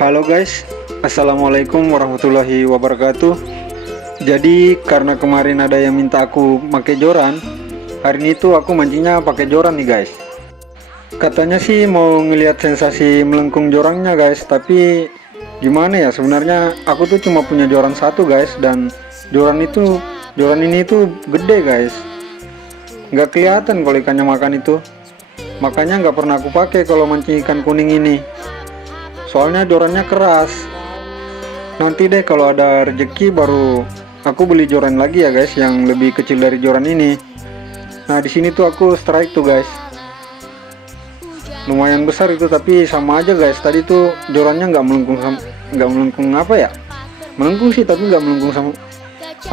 Halo guys, Assalamualaikum warahmatullahi wabarakatuh. Jadi karena kemarin ada yang minta aku pakai joran, hari ini tuh aku mancingnya pakai joran nih guys. Katanya sih mau ngelihat sensasi melengkung jorannya guys, tapi gimana ya, sebenarnya aku tuh cuma punya joran satu guys, dan joran ini tuh gede guys, nggak kelihatan kalau ikannya makan itu. Makanya nggak pernah aku pakai kalau mancing ikan kuning ini, soalnya jorannya keras. Nanti deh kalau ada rezeki baru aku beli joran lagi ya guys, yang lebih kecil dari joran ini. Nah di sini tuh aku strike tuh guys, lumayan besar itu, tapi sama aja guys. Tadi tuh jorannya nggak melengkung apa ya, melengkung sih tapi nggak melengkung sama.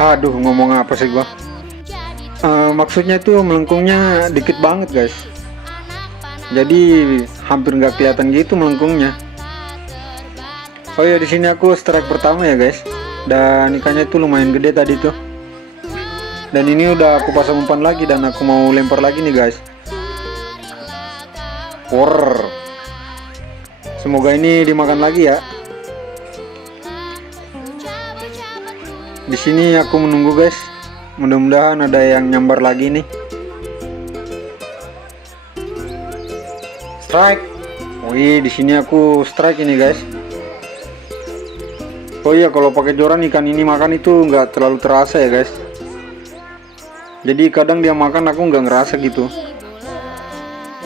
Aduh, ngomong apa sih gua. Maksudnya itu melengkungnya dikit banget guys, jadi hampir nggak kelihatan gitu melengkungnya. Oh ya, di sini aku strike pertama ya guys, dan ikannya itu lumayan gede tadi tuh. Dan ini udah aku pasang umpan lagi dan aku mau lempar lagi nih guys. Semoga ini dimakan lagi ya. Di sini aku menunggu guys, mudah-mudahan ada yang nyambar lagi nih. Strike. Wih, di sini aku strike ini guys. Oh iya, kalau pakai joran ikan ini makan itu nggak terlalu terasa ya guys. Jadi kadang dia makan aku nggak ngerasa gitu.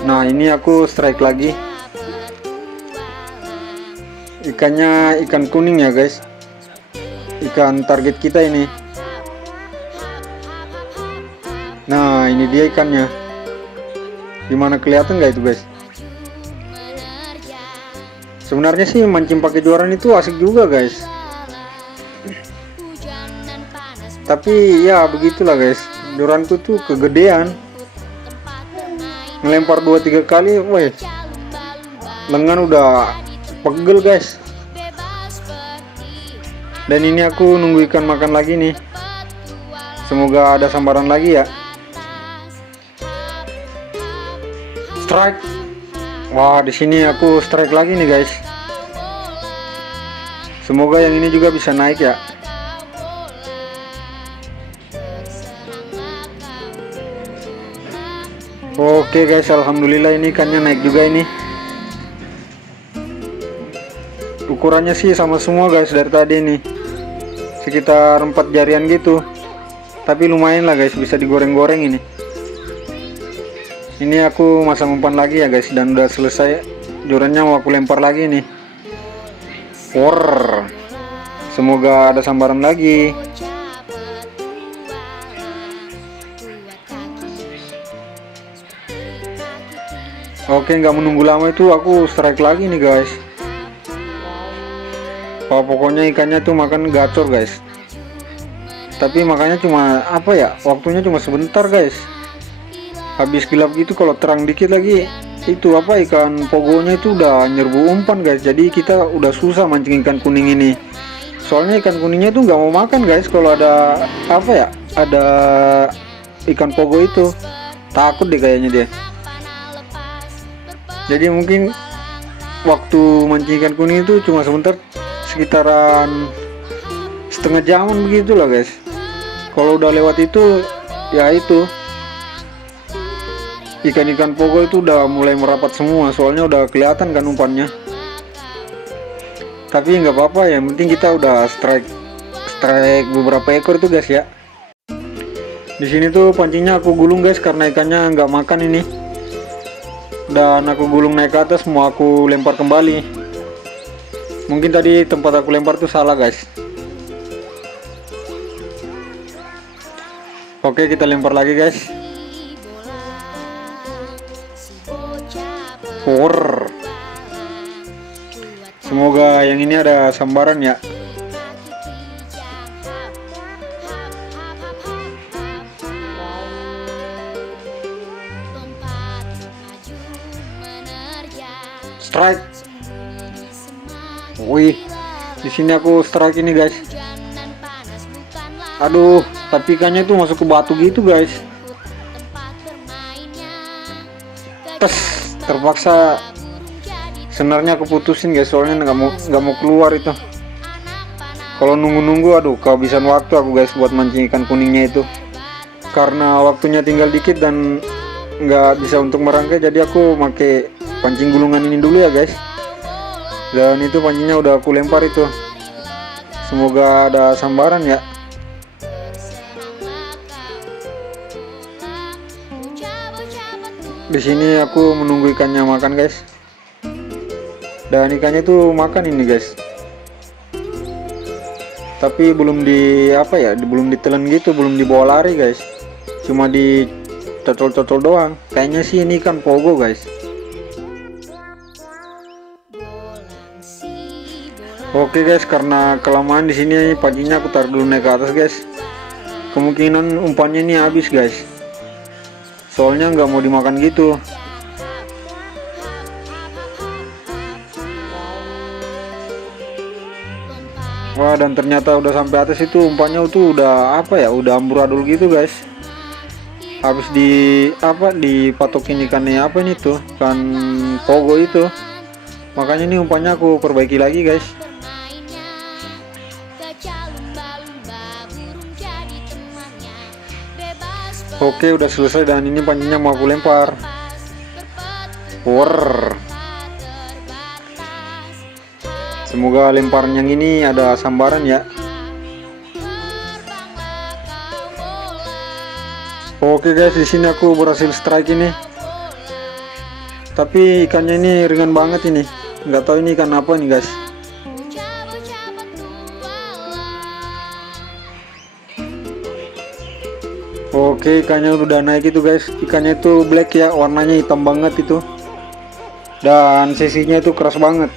Nah ini aku strike lagi. Ikannya ikan kuning ya guys, ikan target kita ini. Nah ini dia ikannya. Gimana, kelihatan nggak itu guys? Sebenarnya sih mancing pakai joran itu asik juga guys, tapi ya begitulah guys, joranku tuh kegedean. Ngelempar 2-3 kali, weh, lengan udah pegel guys. Dan ini aku nunggu ikan makan lagi nih, semoga ada sambaran lagi ya. Strike. Wah, di sini aku strike lagi nih guys. Semoga yang ini juga bisa naik ya. Oke guys, alhamdulillah ini ikannya naik juga ini. Ukurannya sih sama semua guys dari tadi nih, sekitar 4 jarian gitu. Tapi lumayan lah guys, bisa digoreng-goreng ini. Ini aku masang umpan lagi ya guys, dan udah selesai. Jorannya mau aku lempar lagi nih. Semoga ada sambaran lagi. Oke, nggak menunggu lama itu aku strike lagi nih guys. Pokoknya ikannya tuh makan gacor guys. Tapi makanya cuma apa ya, waktunya cuma sebentar guys. Habis gelap gitu, kalau terang dikit lagi itu apa, ikan pogonya itu udah nyerbu umpan guys. Jadi kita udah susah mancing ikan kuning ini. Soalnya ikan kuningnya tuh nggak mau makan guys kalau ada apa ya, ada ikan pogo itu. Takut deh kayaknya dia. Jadi mungkin waktu mancing ikan kuning itu cuma sebentar, sekitaran setengah jaman begitulah guys. Kalau udah lewat itu ya itu, ikan-ikan pogo itu udah mulai merapat semua, soalnya udah kelihatan kan umpannya. Tapi nggak apa-apa, yang penting kita udah strike beberapa ekor itu guys ya. Di sini tuh pancingnya aku gulung guys, karena ikannya nggak makan ini. Dan aku gulung naik ke atas, mau aku lempar kembali. Mungkin tadi tempat aku lempar tuh salah guys. Oke, kita lempar lagi guys. Semoga yang ini ada sambaran ya. Strike. Wih, di sini aku strike ini guys. Aduh, tapi ikannya tuh masuk ke batu gitu guys. Terpaksa Senarnya aku putusin guys, soalnya nggak mau keluar itu. Kalau nunggu-nunggu, aduh, kehabisan waktu aku guys buat mancing ikan kuningnya itu. Karena waktunya tinggal dikit dan nggak bisa untuk merangkai, jadi aku pakai pancing gulungan ini dulu ya guys. Dan itu pancingnya udah aku lempar itu. Semoga ada sambaran ya. Di sini aku menunggu ikannya makan guys. Dan ikannya tuh makan ini guys. Tapi belum belum ditelan gitu, belum dibawa lari guys. Cuma dicocol-cocol doang. Kayaknya sih ini ikan pogo guys. Oke guys, karena kelamaan di sini pancingnya aku taruh dulu naik ke atas guys. Kemungkinan umpannya ini habis guys. Soalnya nggak mau dimakan gitu. Wah, dan ternyata udah sampai atas itu umpannya tuh udah udah amburadul gitu guys. Habis dipatokin ikannya ini tuh kan pogo itu. Makanya ini umpannya aku perbaiki lagi guys. Oke, udah selesai dan ini pancingnya mau aku lempar. Semoga lemparan yang ini ada sambaran ya. Oke guys, di sini aku berhasil strike ini. Tapi ikannya ini ringan banget ini. Nggak tahu ini ikan apa nih guys. Oke, ikannya udah naik itu guys. Ikannya itu black ya, warnanya hitam banget itu. Dan sisinya itu keras banget.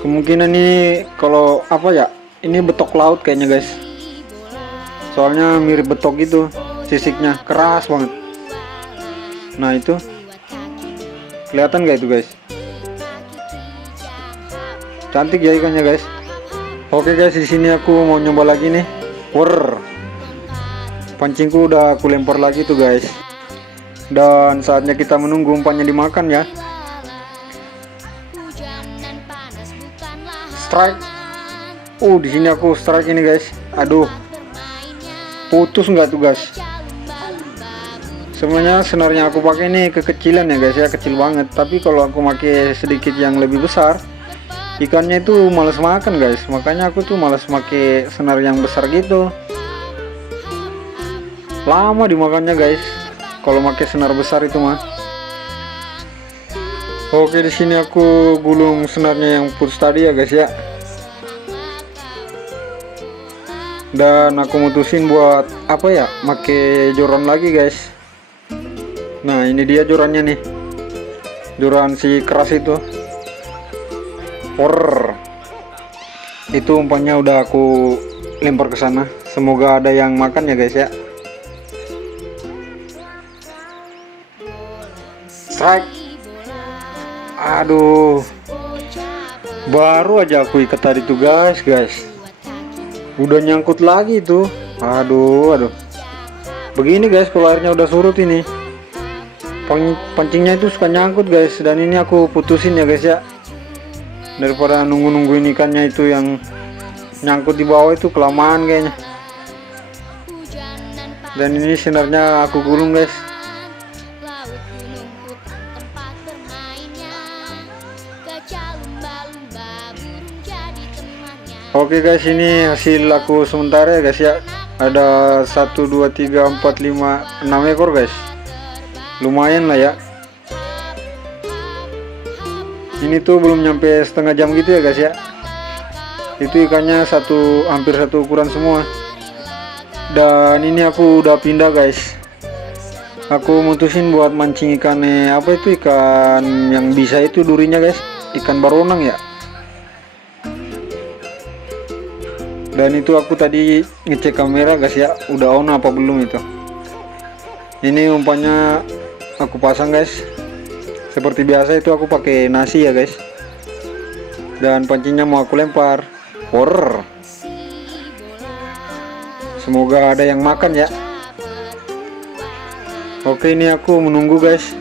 Kemungkinan ini kalau ini betok laut kayaknya guys. Soalnya mirip betok gitu, sisiknya keras banget. Nah itu, kelihatan gak itu guys? Cantik ya ikannya guys. Oke guys, di sini aku mau nyoba lagi nih. Pancingku udah aku lempar lagi tuh guys. Dan saatnya kita menunggu umpannya dimakan ya. Strike. Di sini aku strike ini guys. Aduh, putus nggak tuh guys? Sebenarnya senarnya aku pakai ini kekecilan ya guys ya, kecil banget. Tapi kalau aku pakai sedikit yang lebih besar, ikannya itu males makan guys. Makanya aku tuh males pakai senar yang besar gitu. Lama dimakannya guys kalau pakai senar besar itu mah. Oke, di sini aku gulung senarnya yang putus tadi ya guys ya. Dan aku mutusin buat pakai joran lagi guys. Nah, ini dia jorannya nih. Joran si keras itu. Itu umpannya udah aku lempar ke sana. Semoga ada yang makan ya guys ya. Strike. Aduh, baru aja aku ikat tadi tuh guys. Udah nyangkut lagi tuh. Aduh. Begini guys, kalau airnya udah surut ini, pancingnya itu suka nyangkut guys. Dan ini aku putusin ya guys ya. Daripada nungguin ikannya itu yang nyangkut di bawah itu kelamaan kayaknya. Dan ini senarnya aku gulung guys. Oke guys, ini hasil aku sementara ya guys ya. Ada 1, 2, 3, 4, 5, 6 ekor guys. Lumayan lah ya. Ini tuh belum nyampe setengah jam gitu ya guys ya. Itu ikannya hampir satu ukuran semua. Dan ini aku udah pindah guys. Aku mutusin buat mancing ikannya ikan yang bisa itu durinya guys. Ikan baronang ya. Dan itu aku tadi ngecek kamera guys ya, udah on apa belum itu. Ini umpannya aku pasang guys. Seperti biasa itu aku pakai nasi ya guys. Dan pancingnya mau aku lempar. Semoga ada yang makan ya. Oke, ini aku menunggu guys.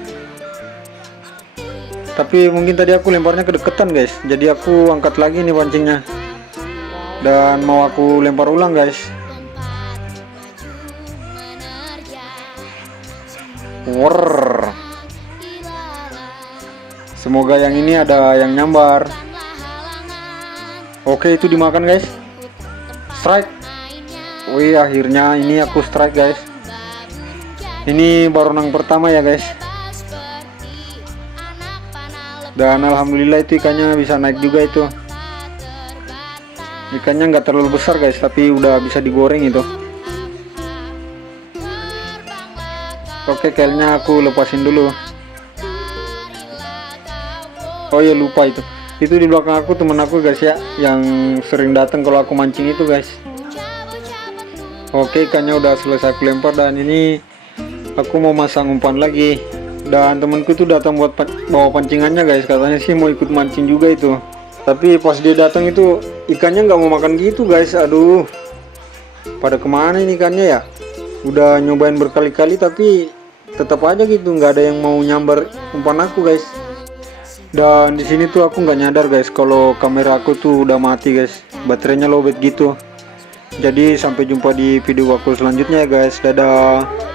Tapi mungkin tadi aku lemparnya kedeketan guys, jadi aku angkat lagi nih pancingnya dan mau aku lempar ulang guys. War. Semoga yang ini ada yang nyambar. Oke, itu dimakan guys. Strike. Wih, akhirnya ini aku strike guys. Ini baru nang pertama ya guys. Dan alhamdulillah itu ikannya bisa naik juga itu. Ikannya nggak terlalu besar guys, tapi udah bisa digoreng itu. Oke, kailnya aku lepasin dulu. Oh ya, lupa itu. Itu di belakang aku temen aku guys ya, yang sering datang kalau aku mancing itu guys. Oke, ikannya udah selesai aku lempar dan ini aku mau masang umpan lagi. Dan temenku tuh datang buat bawa pancingannya guys, katanya sih mau ikut mancing juga itu. Tapi pas dia datang itu ikannya nggak mau makan gitu guys. Aduh, pada kemana ini ikannya ya? Udah nyobain berkali-kali tapi tetap aja gitu, nggak ada yang mau nyambar umpan aku guys. Dan di sini tuh aku nggak nyadar guys kalau kamera aku tuh udah mati guys, baterainya lowbat gitu. Jadi sampai jumpa di video aku selanjutnya ya guys, dadah.